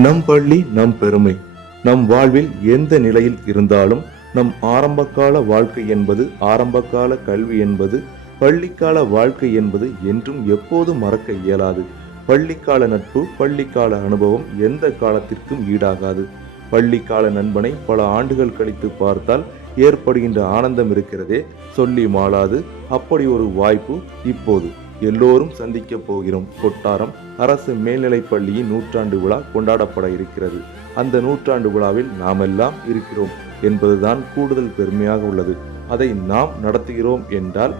நம் பள்ளி நம் பெருமை. நம் வாழ்வில் எந்த நிலையில் இருந்தாலும் நம் ஆரம்பகால வாழ்க்கை என்பது, ஆரம்பகால கல்வி என்பது, பள்ளிக்கால வாழ்க்கை என்பது என்றும் எப்போதும் மறக்க இயலாது. பள்ளிக்கால நட்பு, பள்ளிக்கால அனுபவம் எந்த காலத்திற்கும் ஈடாகாது. பள்ளிக்கால நண்பனை பல ஆண்டுகள் கழித்து பார்த்தால் ஏற்படுகின்ற ஆனந்தம் இருக்கிறதே, சொல்லி மாளாது. அப்படி ஒரு வாய்ப்பு இப்போது எல்லோரும் சந்திக்க போகிறோம். கொட்டாரம் அரசு மேல்நிலைப் பள்ளியின் நூற்றாண்டு விழா கொண்டாடப்பட இருக்கிறது. அந்த நூற்றாண்டு விழாவில் நாமெல்லாம் இருக்கிறோம் என்பதுதான் கூடுதல் பெருமையாக உள்ளது. அதை நாம் நடத்துகிறோம் என்றால்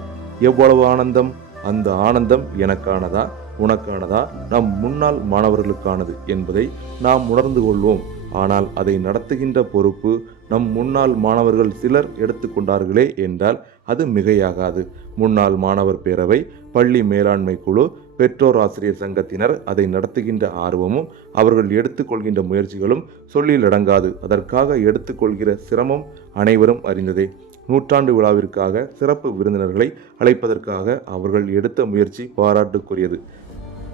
எவ்வளவு ஆனந்தம்! அந்த ஆனந்தம் எனக்கானதா, உனக்கானதா, நம் முன்னாள் மாணவர்களுக்கானது என்பதை நாம் உணர்ந்து கொள்வோம். ஆனால் அதை நடத்துகின்ற பொறுப்பு நம் முன்னாள் மாணவர்கள் சிலர் எடுத்துக்கொண்டார்களே என்றால் அது மிகையாகாது. முன்னாள் மாணவர் பேரவை, பள்ளி மேலாண்மை குழு, பெற்றோர் ஆசிரியர் சங்கத்தினர் அதை நடத்துகின்ற ஆர்வமும் அவர்கள் எடுத்துக்கொள்கின்ற முயற்சிகளும் சொல்லில் அடங்காது. அதற்காக எடுத்துக்கொள்கிற சிரமம் அனைவரும் அறிந்ததே. நூற்றாண்டு விழாவிற்காக சிறப்பு விருந்தினர்களை அழைப்பதற்காக அவர்கள் எடுத்த முயற்சி பாராட்டுக்குரியது.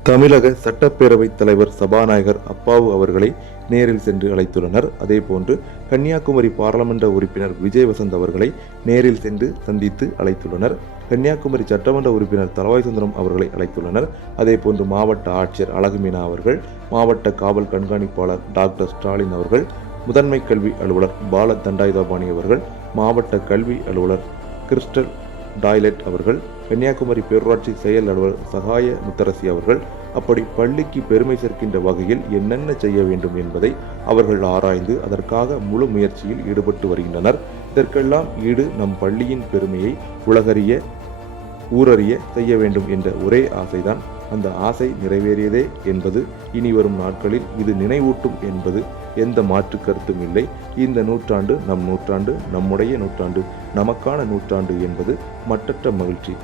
தமிழக சட்டப்பேரவைத் தலைவர் சபாநாயகர் அப்பாவு அவர்களை நேரில் சென்று அழைத்துள்ளனர். அதேபோன்று கன்னியாகுமரி பாராளுமன்ற உறுப்பினர் விஜய் வசந்த் அவர்களை நேரில் சென்று சந்தித்து அழைத்துள்ளனர். கன்னியாகுமரி சட்டமன்ற உறுப்பினர் தளவாய் சுந்தரம் அவர்களை அழைத்துள்ளனர். அதேபோன்று மாவட்ட ஆட்சியர் அழகுமீனா அவர்கள், மாவட்ட காவல் கண்காணிப்பாளர் டாக்டர் ஸ்டாலின் அவர்கள், முதன்மை கல்வி அலுவலர் பால தண்டாயுதபாணி அவர்கள், மாவட்ட கல்வி அலுவலர் கிறிஸ்டல் டாய்லெட் அவர்கள், கன்னியாகுமரி பேரூராட்சி செயல் அலுவலர் சகாய முத்தரசி அவர்கள், அப்படி பள்ளிக்கு பெருமை சேர்க்கின்ற வகையில் என்னென்ன செய்ய வேண்டும் என்பதை அவர்கள் ஆராய்ந்து அதற்காக முழு முயற்சியில் ஈடுபட்டு வருகின்றனர். இதற்கெல்லாம் ஈடு நம் பள்ளியின் பெருமையை உலகறிய, ஊரறிய செய்ய வேண்டும் என்ற ஒரே ஆசைதான். அந்த ஆசை நிறைவேறியதே என்பது இனி வரும் நாட்களில் இது நினைவூட்டும் என்பது எந்த மாற்று கருத்தும் இல்லை. இந்த நூற்றாண்டு நம் நூற்றாண்டு, நம்முடைய நூற்றாண்டு, நமக்கான நூற்றாண்டு என்பது மட்டற்ற மகிழ்ச்சி.